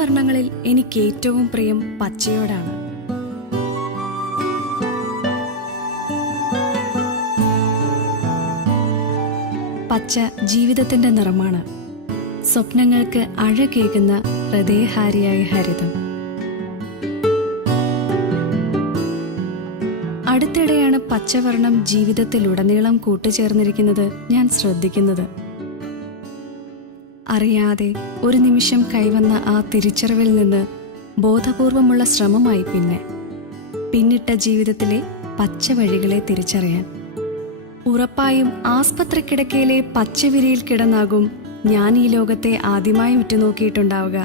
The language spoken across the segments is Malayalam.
വർണ്ണങ്ങളിൽ എനിക്ക് ഏറ്റവും പ്രിയം പച്ചയോടാണ്. പച്ച ജീവിതത്തിന്റെ നിറമാണ്. സ്വപ്നങ്ങൾക്ക് അഴകേകുന്ന ഹൃദയഹാരിയായ ഹരിതം. അടുത്തിടെയാണ് പച്ചവർണം ജീവിതത്തിലുടനീളം കൂട്ടുചേർന്നിരിക്കുന്നത് ഞാൻ ശ്രദ്ധിക്കുന്നത്. അറിയാതെ ഒരു നിമിഷം കൈവന്ന ആ തിരിച്ചറിവിൽ നിന്ന് ബോധപൂർവമുള്ള ശ്രമമായി പിന്നിട്ട ജീവിതത്തിലെ പച്ച വഴികളെ തിരിച്ചറിയാൻ. ഉറപ്പായും ആസ്പത്രിക്കിടക്കയിലെ പച്ചവിരിയിൽ കിടന്നാകും ഞാൻ ഈ ലോകത്തെ ആദ്യമായി ഉറ്റുനോക്കിയിട്ടുണ്ടാവുക.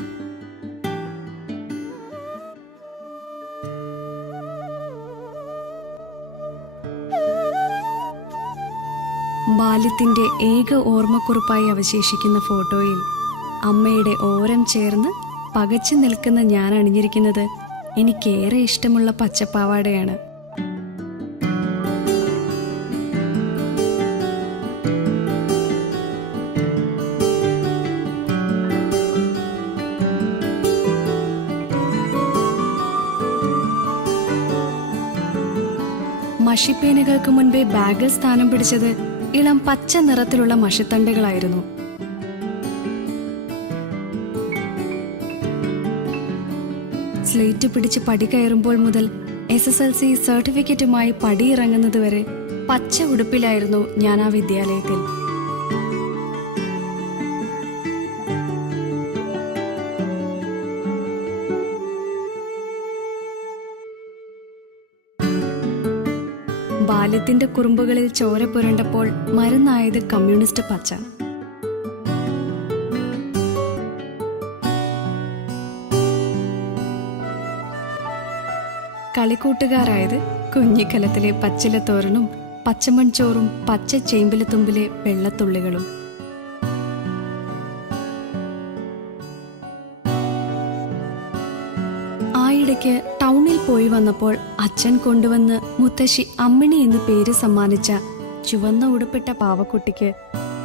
ബാല്യത്തിന്റെ ഏക ഓർമ്മക്കുറിപ്പായി അവശേഷിക്കുന്ന ഫോട്ടോയിൽ അമ്മയുടെ ഓരം ചേർന്ന് പകച്ചു നിൽക്കുന്ന ഞാൻ അണിഞ്ഞിരിക്കുന്നത് എനിക്കേറെ ഇഷ്ടമുള്ള പച്ചപ്പാവാടയാണ്. മഷിപ്പേനുകൾക്ക് മുൻപേ ബാഗിൽ സ്ഥാനം പിടിച്ചത് ഇളം പച്ച നിറത്തിലുള്ള മഷിത്തണ്ടുകളായിരുന്നു. സ്ലേറ്റ് പിടിച്ച് പടി കയറുമ്പോൾ മുതൽ SSLC സർട്ടിഫിക്കറ്റുമായി പടിയിറങ്ങുന്നതുവരെ പച്ച ഉടുപ്പിലായിരുന്നു ഞാൻ ആ വിദ്യാലയത്തിൽ. ബാല്യത്തിന്റെ കുറുമ്പുകളിൽ ചോര പുരണ്ടപ്പോൾ മരുന്നായത് കമ്മ്യൂണിസ്റ്റ് പച്ച. കളിക്കൂട്ടുകാരായത് കുഞ്ഞിക്കലത്തിലെ പച്ചിലത്തോരനും പച്ചമൺചോറും പച്ച ചേമ്പിലത്തുമ്പിലെ വെള്ളത്തുള്ളികളും. ആയിടയ്ക്ക് ടൗണിൽ പോയി വന്നപ്പോൾ അച്ഛൻ കൊണ്ടുവന്ന് മുത്തശ്ശി അമ്മിണി എന്ന് പേര് സമ്മാനിച്ച ചുവന്ന ഉടുപ്പിട്ട പാവക്കുട്ടിക്ക്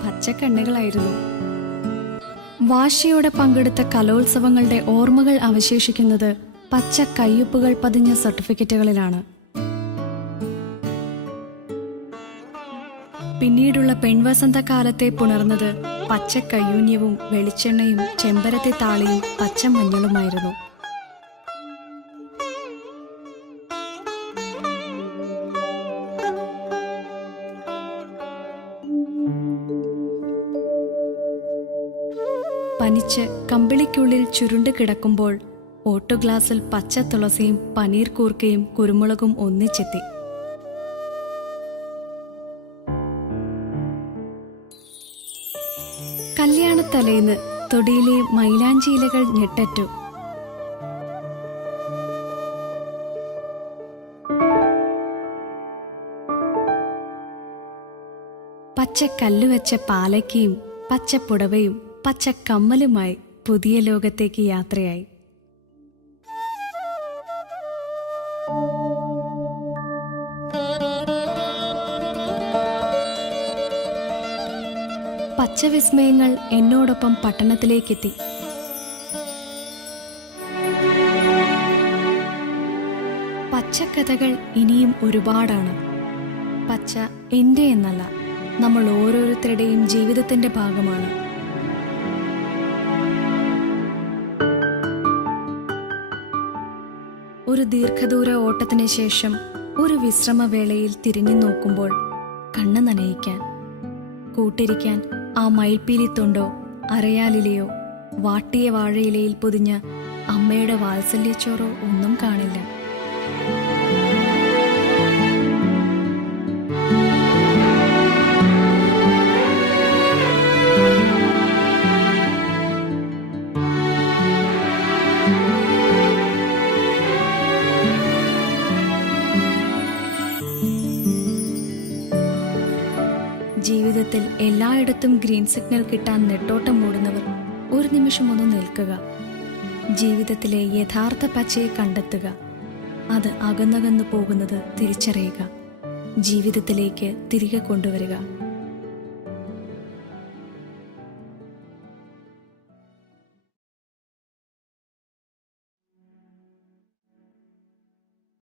പച്ചക്കണ്ണുകളായിരുന്നു. വാശിയോടെ പങ്കെടുത്ത കലോത്സവങ്ങളുടെ ഓർമ്മകൾ അവശേഷിക്കുന്നത് പച്ച കയ്യൊപ്പുകൾ പതിഞ്ഞ സർട്ടിഫിക്കറ്റുകളിലാണ്. പിന്നീടുള്ള പെൺവസന്തകാലത്തെ പുണർന്നത് പച്ച കയ്യൂന്യവും വെളിച്ചെണ്ണയും ചെമ്പരത്തി താളിയും പച്ച മഞ്ഞളുമായിരുന്നു. പനിച്ച് കമ്പിളിക്കുള്ളിൽ ചുരുണ്ട് കിടക്കുമ്പോൾ ഓട്ടുഗ്ലാസിൽ പച്ച തുളസിയും പനീർ കൂർക്കയും കുരുമുളകും ഒന്നിച്ചെത്തി. കല്യാണത്തലേന്ന് തൊടിയിലെ മൈലാഞ്ചി ഇലകൾ ഞെട്ടറ്റു. പച്ച കല്ലുവെച്ച പാലക്കയും പച്ചപ്പുടവയും പച്ചക്കമ്മലുമായി പുതിയ ലോകത്തേക്ക് യാത്രയായി. പച്ചവിസ്മയങ്ങൾ എന്നോടൊപ്പം പട്ടണത്തിലേക്കെത്തി. പച്ചക്കഥകൾ ഇനിയും ഒരുപാടാണ്. പച്ച എൻ്റെ എന്നല്ല, നമ്മൾ ഓരോരുത്തരുടെയും ജീവിതത്തിന്റെ ഭാഗമാണ്. ഒരു ദീർഘദൂര ഓട്ടത്തിന് ശേഷം ഒരു വിശ്രമവേളയിൽ തിരിഞ്ഞു നോക്കുമ്പോൾ കണ്ണ് നനയിക്കാൻ, കൂട്ടിരിക്കാൻ ആ മയിൽപ്പീലിത്തുണ്ടോ അരയാലിലെയോ വാട്ടിയ വാഴയിലയിൽ പൊതിഞ്ഞ അമ്മയുടെ വാത്സല്യച്ചോറോ ഒന്നും കാണില്ല. ജീവിതത്തിൽ എല്ലായിടത്തും ഗ്രീൻ സിഗ്നൽ കിട്ടാൻ നെട്ടോട്ടം മൂടുന്നവർ ഒരു നിമിഷം ഒന്ന് നിൽക്കുക. ജീവിതത്തിലെ യഥാർത്ഥ പച്ചയെ കണ്ടെത്തുക. അത് അകന്നകന്നു പോകുന്നത് തിരിച്ചറിയുക. ജീവിതത്തിലേക്ക് തിരികെ കൊണ്ടുവരിക.